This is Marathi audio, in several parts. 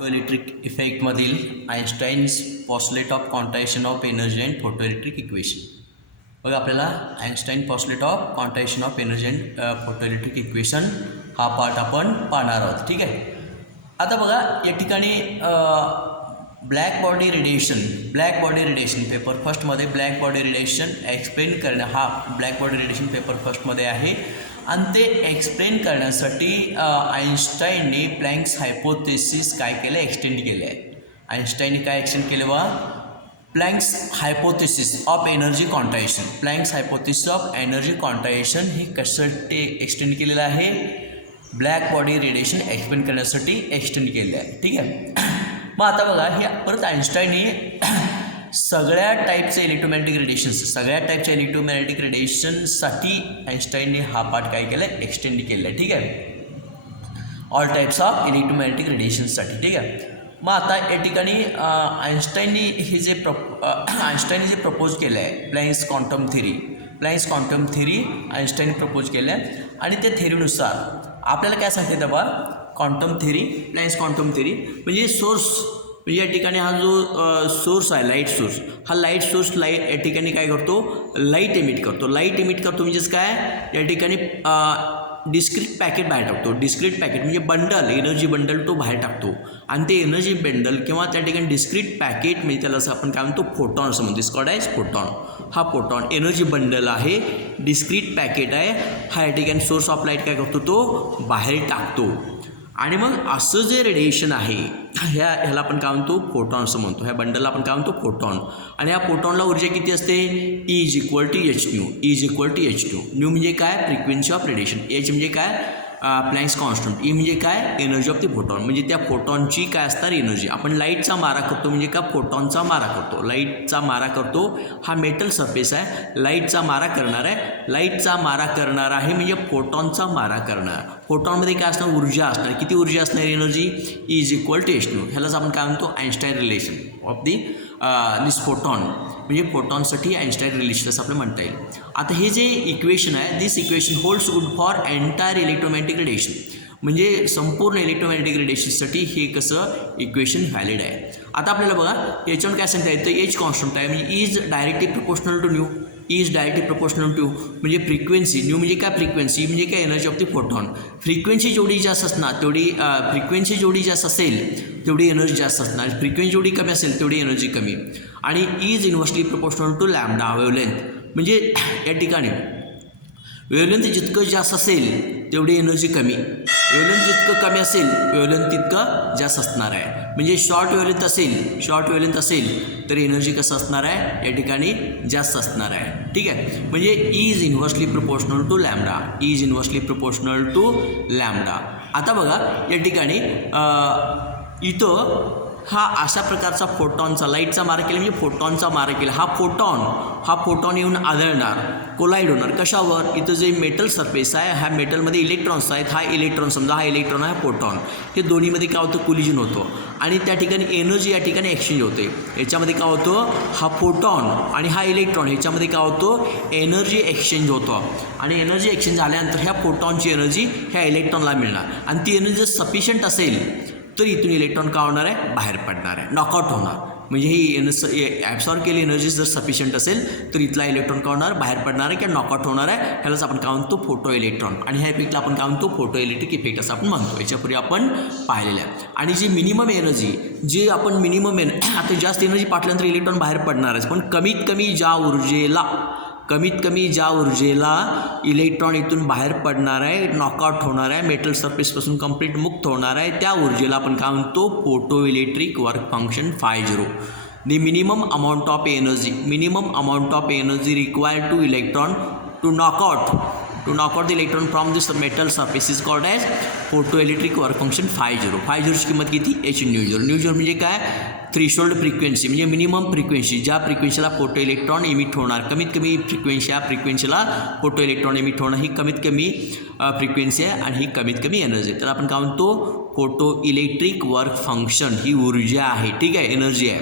फोटोइलेक्ट्रिक इफेक्टमधील Einstein's postulate of quantization of energy and photoelectric equation. बघा आपल्याला Einstein postulate of quantization of energy and photoelectric equation हा पार्ट आपण पाहणार आहोत. ठीक आहे. आता बघा या ठिकाणी ब्लॅक बॉडी रेडिएशन पेपर फर्स्टमध्ये ब्लॅक बॉडी रेडिएशन एक्सप्लेन करणे हा ब्लॅक बॉडी रेडिएशन पेपर फर्स्टमध्ये आहे. आणि ते एक्सप्लेन करण्यासाठी आइन्स्टाईनने प्लँक्स हायपोथेसिस काय केलं एक्सटेंड केले आहे. आइन्स्टाईनने काय एक्सटेंड केलं बा Planck's hypothesis of energy quantization. Planck's hypothesis of energy quantization हे कशासाठी एक्सटेंड केलेलं आहे ब्लॅक बॉडी रेडिएशन एक्सप्लेन करण्यासाठी एक्सटेंड केले आहे. ठीक आहे. मग आता बघा हे परत आइन्स्टाईनने सगळ्या टाईपचे इलेक्ट्रोमॅग्नेटिक रेडिएशनसाठी आइन्स्टाईनने हा पार्ट काय केला आहे एक्सटेंड केला आहे. ठीक आहे. ऑल टाईप्स ऑफ इलेक्ट्रोमॅग्नेटिक रेडिएशनसाठी. ठीक आहे. मग आता या ठिकाणी आइन्स्टाईनने जे प्रपोज केलं आहे प्लँक्स क्वांटम थिअरी आइन्स्टाईनने प्रपोज केलं आहे. आणि त्या थिअरीनुसार आपल्याला काय सांगते बा प्लँक्स क्वांटम थिअरी म्हणजे म्हणजे या ठिकाणी हा जो सोर्स आहे लाईट सोर्स या ठिकाणी काय करतो लाईट इमिट करतो म्हणजेच काय या ठिकाणी डिस्क्रीट पॅकेट बाहेर टाकतो. डिस्क्रीट पॅकेट म्हणजे बंडल एनर्जी बंडल तो बाहेर टाकतो. आणि ते एनर्जी बंडल किंवा त्या ठिकाणी डिस्क्रीट पॅकेट म्हणजे त्याला असं आपण काय म्हणतो फोटॉन असं म्हणतो. स्कॉड आहे फोटॉन. हा फोटॉन एनर्जी बंडल आहे डिस्क्रीट पॅकेट आहे. हा या ठिकाणी सोर्स ऑफ लाईट काय करतो तो बाहेर टाकतो. आणि मग असं जे रेडिएशन आहे ह्याला आपण काय म्हणतो फोटॉन असं म्हणतो. ह्या बंडलला आपण काय म्हणतो फोटॉन. आणि ह्या फोटॉनला ऊर्जा किती असते E=h². न्यू म्हणजे काय फ्रिक्वेन्सी ऑफ रेडिएशन. एच म्हणजे काय प्लँक्स कॉन्स्टंट. ई म्हणजे काय एनर्जी ऑफ द फोटॉन. म्हणजे त्या फोटॉनची काय असणार एनर्जी. आपण लाईटचा मारा करतो म्हणजे का फोटॉनचा मारा करतो. लाईटचा मारा करतो. हा मेटल सरफेस आहे. लाईटचा मारा करणार आहे म्हणजे फोटॉनचा मारा करणार. फोटॉनमध्ये काय असणार ऊर्जा असणार. किती ऊर्जा असणार एनर्जी E=h². ह्यालाच आपण काय म्हणतो Einstein relation of this photon. म्हणजे फोटॉनसाठी आइन्स्टाईन रिलेशन असं आपलं म्हणता येईल. आता हे जे इक्वेशन आहे this equation holds good for entire electromagnetic radiation. म्हणजे संपूर्ण इलेक्ट्रोमॅग्नेटिक रेडिएशनसाठी हे कसं इक्वेशन व्हॅलिड आहे. आता आपल्याला बघा याच्यावर काय सांगता येतं एच कॉन्स्टंट आहे म्हणजे इज डायरेक्टली प्रपोर्शनल टू म्हणजे फ्रिक्वेन्सी. न्यू म्हणजे काय फ्रिक्वेन्सी म्हणजे काय energy of the photon. Frequency जेवढी जास्त असणार तेवढी तेवढी एनर्जी जास्त असणार. फ्रिक्वेन्सी जेवढी कमी असेल तेवढी एनर्जी कमी. आणि is inversely proportional to lambda wavelength. म्हणजे या ठिकाणी वेव्हलेंथ जितकं जास्त असेल तेवढी एनर्जी कमी. वेव्हलेंथ जितकं कमी असेल वेव्हलेंथ तितकं जास्त असणार आहे. म्हणजे शॉर्ट वेव्हलेंथ असेल तर एनर्जी कसं असणार आहे या ठिकाणी जास्त असणार आहे. ठीक आहे. म्हणजे is inversely proportional to lambda. आता बघा या ठिकाणी इथं हा अशा प्रकारचा फोटॉनचा लाईटचा मारा केला म्हणजे फोटॉनचा मारा केला. हा फोटॉन येऊन आदळणार कोलाईड होणार कशावर. इथं जे मेटल सरफेस आहे ह्या मेटलमध्ये इलेक्ट्रॉन्स आहेत. हा इलेक्ट्रॉन आहे फोटॉन. हे दोन्हीमध्ये काय होतं कोलिजन होतं आणि त्या ठिकाणी एनर्जी या ठिकाणी एक्सचेंज होते. याच्यामध्ये काय होतं हा फोटॉन आणि हा इलेक्ट्रॉन ह्याच्यामध्ये काय होतं एनर्जी एक्सचेंज होतं. आणि एनर्जी एक्सचेंज झाल्यानंतर ह्या फोटॉनची एनर्जी ह्या इलेक्ट्रॉनला मिळणार. आणि ती एनर्जी जर सफिशियंट असेल तर इथून इलेक्ट्रॉन काय होणार आहे बाहेर पडणार आहे नॉकआउट होणार. म्हणजे ही ॲब्सॉर्ब केली एनर्जी जर सफिशियंट असेल तर इथला इलेक्ट्रॉन काय होणार बाहेर पडणार आहे किंवा नॉकआउट होणार आहे. ह्यालाच आपण काय म्हणतो फोटो इलेक्ट्रॉन. आणि ह्या इफेक्टला आपण काय म्हणतो फोटो इलेक्ट्रिक इफेक्ट असं आपण म्हणतो. याच्यापूर्वी आपण पाहिलेलं आहे. आणि जी मिनिमम एनर्जी जी आपण आता जास्त एनर्जी पाठल्यानंतर इलेक्ट्रॉन बाहेर पडणारच. पण कमीत कमी ज्या ऊर्जेला इलेक्ट्रॉन इथून बाहेर पडणार आहे नॉकआउट होणार आहे मेटल सरफेसपासून कंप्लीट मुक्त होणार आहे त्या ऊर्जेला आपण काय म्हणतो photo electric work function 50. The minimum amount of energy required to electron to knock out the electron from this metal surface is called as photoelectric work function 50. 50ची किंमत किती न्यू म्हणजे काय थ्रेशोल्ड फ्रिक्वेन्सी म्हणजे मिनिमम फ्रिक्वेन्सी ज्या फ्रिक्वेन्सीला फोटो इलेक्ट्रॉन इमिट होणार कमीत कमी फ्रिक्वेन्सी ह्या फ्रिक्वेन्सीला फोटो इलेक्ट्रॉन इमिट होणं ही कमीत कमी फ्रिक्वेन्सी आहे आणि ही कमीत कमी एनर्जी आहे. तर आपण काय म्हणतो फोटो इलेक्ट्रिक वर्क फंक्शन ही ऊर्जा आहे. ठीक आहे एनर्जी आहे.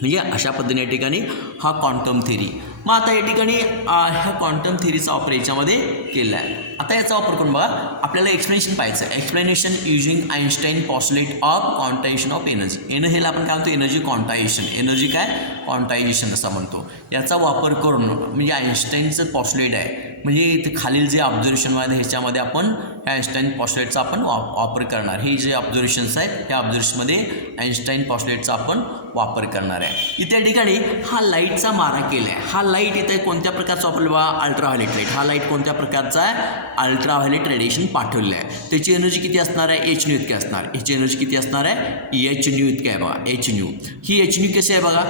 म्हणजे अशा पद्धतीने या ठिकाणी हा क्वांटम थिअरी मग आता या ठिकाणी ह्या क्वांटम थिअरीचा वापर याच्यामध्ये केला आहे. आता याचा वापर करून बघा आपल्याला एक्सप्लेनेशन पाहायचं आहे. Explanation using Einstein postulate of quantization of energy. हेला आपण काय म्हणतो एनर्जी क्वांटायझेशन. एनर्जी काय क्वांटायझेशन असं म्हणतो. याचा वापर करून म्हणजे आइन्स्टाईनचं पॉस्टुलेट आहे म्हणजे इथे खालील जे ऑब्झर्वेशन आहे ह्याच्यामध्ये आपण ह्या आइन्स्टाईन पॉस्टुलेटचा आपण वापर करणार. हे जे ऑब्झर्वेशन्स आहेत ह्या ऑब्झर्वेशनमध्ये आइन्स्टाईन पॉस्टुलेटचा आपण वापर करणार आहे. इथे ठिकाणी हा लाईटचा मारा केला आहे. हा लाईट इथे कोणत्या प्रकारचा वापरला अल्ट्राव्हायलेट लाईट. हा लाईट कोणत्या प्रकारचा आहे अल्ट्राव्हायलेट रेडिएशन पाठवलेलं आहे. त्याची एनर्जी किती असणार आहे एच न्यू इतकी असणार. ह्याची एनर्जी किती असणार आहे एच न्यू इतकी आहे बघा. एच न्यू ही एच न्यू कशी आहे बघा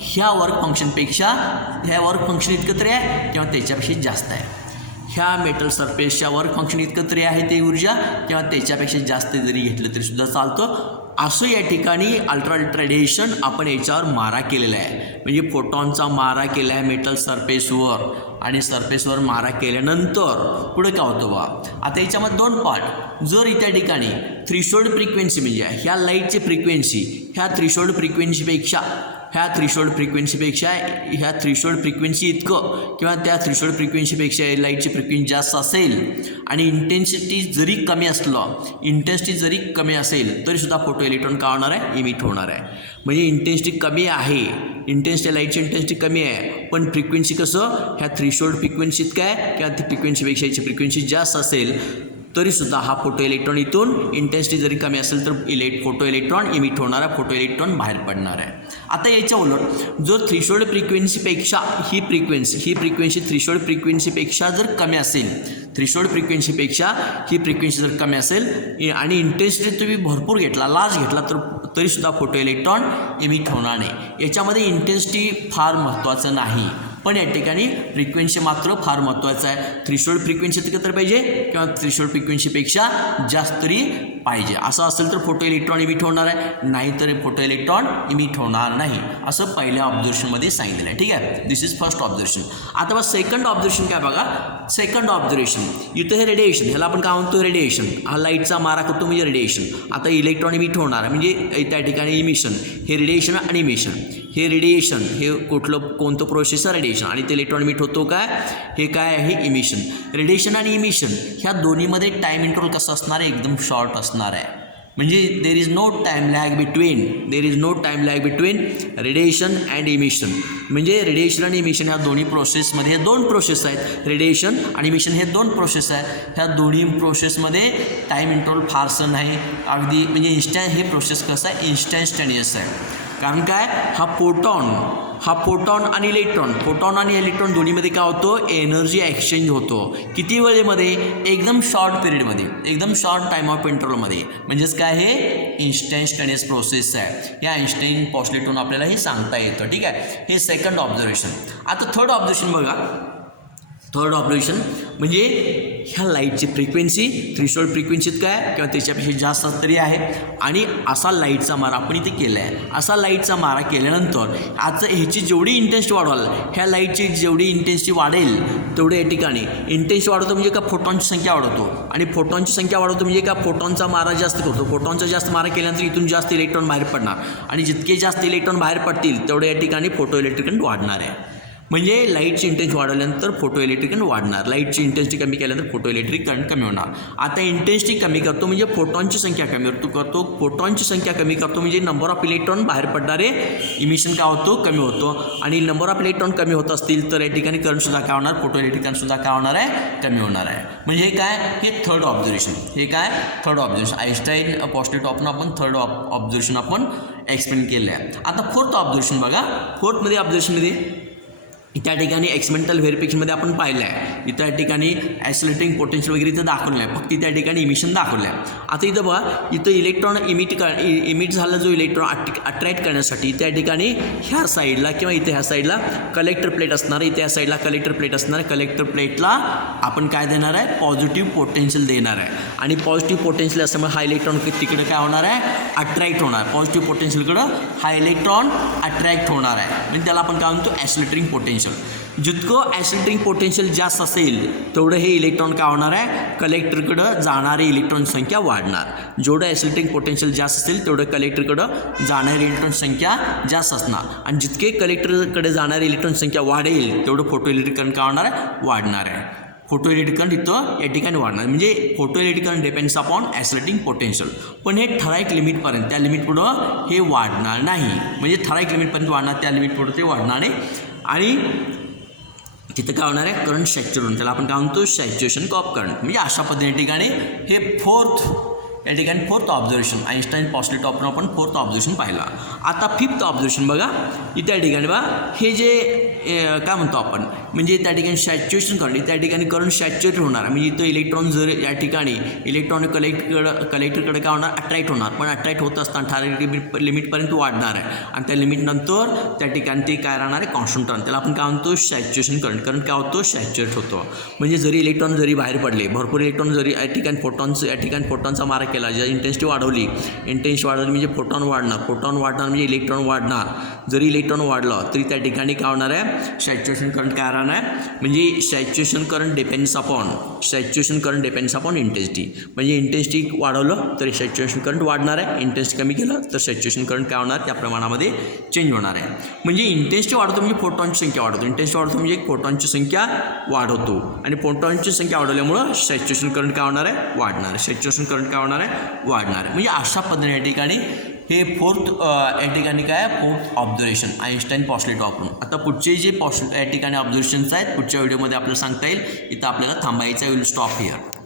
ह्या वर्क फंक्शनपेक्षा ह्या वर्क फंक्शन इतकं तरी आहे किंवा त्याच्यापेक्षा जास्त आहे. ह्या मेटल सरफेसच्या वर्क फंक्शन इतकं तरी आहे ते ऊर्जा किंवा त्याच्यापेक्षा जास्त जरी घेतलं तरी सुद्धा चालतं. असं या ठिकाणी अल्ट्राव्हायलेट रेडिएशन आपण याच्यावर मारा केलेला आहे. म्हणजे फोटॉनचा मारा केला आहे मेटल सरफेसवर आणि सरफेसवर मारा केल्यानंतर पुढे काय होतं बा. आता याच्यामध्ये दोन पार्ट. जर इत्या ठिकाणी थ्रीशोल्ड फ्रिक्वेन्सी म्हणजे ह्या लाईटची फ्रिक्वेन्सी ह्या थ्रीशोल्ड फ्रिक्वेन्सीपेक्षा ह्या थ्रीशोल्ड फ्रिक्वेन्सी इतकं किंवा त्या थ्रीशोल्ड फ्रिक्वेन्सीपेक्षा लाईटची फ्रिक्वेन्सी जास्त असेल आणि इंटेन्सिटी जरी कमी असेल तरीसुद्धा फोटो इलेक्ट्रॉन का होणार आहे इमिट होणार आहे. म्हणजे इंटेन्सिटी कमी आहे लाईटची इंटेन्सिटी कमी आहे पण फ्रिक्वेन्सी कसं ह्या थ्रीशोल्ड फ्रिक्वेन्सीत काय किंवा ती फ्रिक्वेन्सीपेक्षा याची फ्रिक्वेन्सी जास्त असेल तरीसुद्धा हा फोटो इलेक्ट्रॉन इथून इंटेन्सिटी जरी कमी असेल तर फोटो इलेक्ट्रॉन इमिट होणार आहे. फोटो इलेक्ट्रॉन बाहेर पडणार आहे. आता याच्या उलट जर थ्रीशोल्ड फ्रिक्वेन्सीपेक्षा ही फ्रिक्वेन्सी थ्रीशोल्ड फ्रिक्वेन्सीपेक्षा जर कमी असेल जर कमी असेल आणि इंटेन्सिटी तुम्ही भरपूर घेतला लार्ज घेतला तरीसुद्धा फोटो इलेक्ट्रॉन इमिट होणार नाही. याच्यामध्ये इंटेन्सिटी फार महत्त्वाचं नाही पण या ठिकाणी फ्रिक्वेन्सी मात्र फार महत्त्वाचं आहे. थ्रीशोल्ड फ्रिक्वेन्सी तर पाहिजे किंवा थ्रीशोल्ड फ्रिक्वेन्सीपेक्षा जास्त तरी पाहिजे. असं असेल तर फोटो इलेक्ट्रॉन इमिट होणार आहे नाहीतर फोटो इलेक्ट्रॉन इमिट होणार नाही असं पहिल्या ऑब्झर्वेशनमध्ये सांगितलं आहे. ठीक आहे दिस इज फर्स्ट ऑब्झर्वेशन. आता बघा सेकंड ऑब्झर्वेशन काय बघा. सेकंड ऑब्झर्वेशन इथं हे रेडिएशन ह्याला आपण काय म्हणतो रेडिएशन. हा लाईटचा मारा करतो म्हणजे रेडिएशन. आता इलेक्ट्रॉन इमिट होणार म्हणजे त्या ठिकाणी इमिशन. हे रेडिएशन आणि इमिशन. हे रेडिएशन हे कोणतं प्रोसेस आहे रेडिएशन आणि ते इलेक्ट्रॉन इमिट होतो काय हे काय आहे इमिशन. रेडिएशन आणि इमिशन ह्या दोन्हीमध्ये टाईम इंटरवल कसं असणार आहे एकदम शॉर्ट असणार आहे. म्हणजे there is no time lag between radiation and emission. म्हणजे रेडिएशन आणि इमिशन ह्या दोन्ही प्रोसेसमध्ये हे दोन प्रोसेस आहेत. रेडिएशन आणि इमिशन हे दोन प्रोसेस आहेत. ह्या दोन्ही प्रोसेसमध्ये टाईम इंटरवल फारसं नाही अगदी म्हणजे हे प्रोसेस कसं आहे इन्स्टंटेनियस आहे. कारण काय हा फोटॉन आणि इलेक्ट्रॉन दोन्हीमध्ये काय होतं एनर्जी एक्सचेंज होतो. किती वेळेमध्ये एकदम शॉर्ट पिरियडमध्ये एकदम शॉर्ट टाईम ऑफ इंटरवलमध्ये. म्हणजेच काय हे इन्स्टंटेनियस प्रोसेस आहे. या आइन्स्टाईन पॉस्टुलेटवरून आपल्याला हे सांगता येतं. ठीक आहे हे सेकंड ऑब्झर्वेशन. आता थर्ड ऑब्झर्वेशन बघा. थर्ड ऑब्झर्वेशन म्हणजे ह्या लाईटची फ्रिक्वेन्सी थ्रीशोल्ड फ्रिक्वेन्सीत काय किंवा त्याच्यापेक्षा जास्त तरी आहे आणि असा लाईटचा मारा आपण इथे केला आहे. असा लाईटचा मारा केल्यानंतर आता ह्याची जेवढी इंटेन्सिटी वाढवाल ह्या लाईटची जेवढी इंटेन्सिटी वाढेल तेवढे या ठिकाणी इंटेन्सिटी वाढवतो म्हणजे का फोटॉनची संख्या वाढवतो आणि फोटॉनची संख्या वाढवतो म्हणजे का फोटॉनचा मारा जास्त करतो. फोटॉनचा जास्त मारा केल्यानंतर इथून जास्त इलेक्ट्रॉन बाहेर पडणार आणि जितके जास्त इलेक्ट्रॉन बाहेर पडतील तेवढे या ठिकाणी फोटो इलेक्ट्रिक करंट वाढणार आहे. म्हणजे लाईटची इंटेन्सिटी वाढवल्यानंतर फोटो इलेक्ट्रिक करंट वाढणार. लाईटची इंटेन्सिटी कमी केल्यानंतर फोटो इलेक्ट्रिक करंट कमी होणार. आता इंटेन्सिटी कमी करतो म्हणजे फोटॉनची संख्या कमी फोटॉनची संख्या कमी करतो म्हणजे नंबर ऑफ इलेक्ट्रॉन बाहेर पडणारे इमिशन काय होतो कमी होतो आणि नंबर ऑफ इलेक्ट्रॉन कमी होत असतील तर या ठिकाणी करंटसुद्धा काय होणार फोटो इलेक्ट्रिक करंटसुद्धा काय होणार आहे कमी होणार आहे. म्हणजे हे काय हे third observation. Third observation Einstein postulate आपण थर्ड ऑब्झर्वेशन आपण एक्सप्लेन केलं आहे. आता फोर्थ ऑब्झर्वेशन बघा. फोर्थमध्ये ऑब्झर्वेशनमध्ये त्या ठिकाणी एक्सपेरिमेंटल व्हेरिफिकेशनमध्ये आपण पाहिलं आहे. इथं या ठिकाणी ॲक्सिलरेटिंग पोटेन्शियल वगैरे इथं दाखवलं आहे. फक्त त्या ठिकाणी इमिशन दाखवलं आहे. आता इथं बघा इथं इलेक्ट्रॉन इमिट झाला जो इलेक्ट्रॉन अट्रॅक्ट करण्यासाठी त्या ठिकाणी ह्या साईडला किंवा इथे ह्या साईडला कलेक्टर प्लेट असणार. इथे ह्या साईडला कलेक्टर प्लेट असणार. कलेक्टर प्लेटला आपण काय देणार आहे पॉझिटिव्ह पोटेन्शियल देणार आहे आणि पॉझिटिव्ह पोटेन्शियल असल्यामुळे हा इलेक्ट्रॉन तिकडे काय होणार आहे अट्रॅक्ट होणार. पॉझिटिव्ह पोटेन्शियलकडं हा इलेक्ट्रॉन अट्रॅक्ट होणार आहे म्हणजे त्याला आपण काय म्हणतो ॲक्सिलरेटिंग पोटेन्शियल. पोटेन्शियल जितकं ॲसिलेटिंग पोटेन्शियल जास्त असेल तेवढं हे इलेक्ट्रॉन काय होणार आहे कलेक्टरकडं जाणारी इलेक्ट्रॉन संख्या वाढणार जेवढं ॲसिलेटिंग पोटेन्शियल जास्त असेल तेवढं कलेक्टरकडं जाणारी इलेक्ट्रॉन संख्या जास्त असणार आणि जितके कलेक्टरकडे जाणारी इलेक्ट्रॉन संख्या वाढेल तेवढं फोटोइलेक्ट्रिक करंट काय होणार आहे वाढणार आहे फोटोइलेक्ट्रिक करंट इथं या ठिकाणी वाढणार म्हणजे photoelectric current depends upon oscillating potential पण हे ठराविक लिमिटपर्यंत त्या लिमिटपुढं हे वाढणार नाही म्हणजे ठराविक लिमिटपर्यंत वाढणार त्या लिमिटपुढं ते वाढणार नाही आणि तिथं काय होणार आहे करंट सॅच्युरेशन त्याला आपण काय म्हणतो सॅच्युरेशन ऑफ करंट म्हणजे अशा पद्धतीने ठिकाणी हे या ठिकाणी फोर्थ ऑब्झर्वेशन आईन्स्टाईन पॉस्टलेट ऑफ आपण फोर्थ ऑब्झर्वेशन पाहिला आता फिफ्थ ऑब्झर्वेशन बघा त्या ठिकाणी बघा हे जे काय म्हणतो आपण म्हणजे त्या ठिकाणी सॅच्युरेशन करंट त्या ठिकाणी करंट सॅच्युरेट होणार म्हणजे इथं इलेक्ट्रॉन जर या ठिकाणी इलेक्ट्रॉन कलेक्टरकडे काय होणार अट्रॅक्ट होणार पण अट्रॅक्ट होत असताना ठराविक लिमिटपर्यंत वाढणार आहे आणि त्या लिमिटनंतर त्या ठिकाणी ते काय राहणार आहे कॉन्स्टंट राहणार त्याला आपण काय म्हणतो सॅच्युरेशन करंट काय होतो सॅच्युरेट होतो म्हणजे जरी इलेक्ट्रॉन जरी बाहेर पडले भरपूर इलेक्ट्रॉन जरी या ठिकाणी फोटॉनचा मारा केला ज्या इंटेन्सिटी वाढवली म्हणजे फोटॉन वाढणार म्हणजे इलेक्ट्रॉन वाढणार जरी इलेक्ट्रॉन वाढलं तरी त्या ठिकाणी काय होणार आहे सॅच्युरेशन करंट काय राहणार आहे म्हणजे saturation current depends upon intensity म्हणजे इंटेन्सिटी वाढवलं तरी सॅच्युरेशन करंट वाढणार आहे इंटेन्सिटी कमी केलं तर सॅच्युरेशन करंट काय होणार त्या प्रमाणामध्ये चेंज होणार आहे म्हणजे इंटेन्सिटी वाढवतो म्हणजे फोटॉनची संख्या वाढवतो इंटेन्सिटी वाढवतो म्हणजे फोटॉनची संख्या वाढवतो आणि फोटॉनची संख्या वाढवल्यामुळं सॅच्युरेशन करंट काय होणार आहे वाढणार सॅच्युरेशन करंट काय होणार आहे वाढणार म्हणजे अशा पद्धतीने या ठिकाणी हे फोर्थ या ठिकाणी काय फोर्थ ऑब्झर्वेशन आईन्स्टाईन पॉस्टलेट वापरून आता पुढचे जे या ठिकाणी ऑब्झर्वेशन्स आहेत पुढच्या व्हिडिओमध्ये आपल्याला सांगता येईल इथं आपल्याला थांबायचं विल स्टॉप हिअर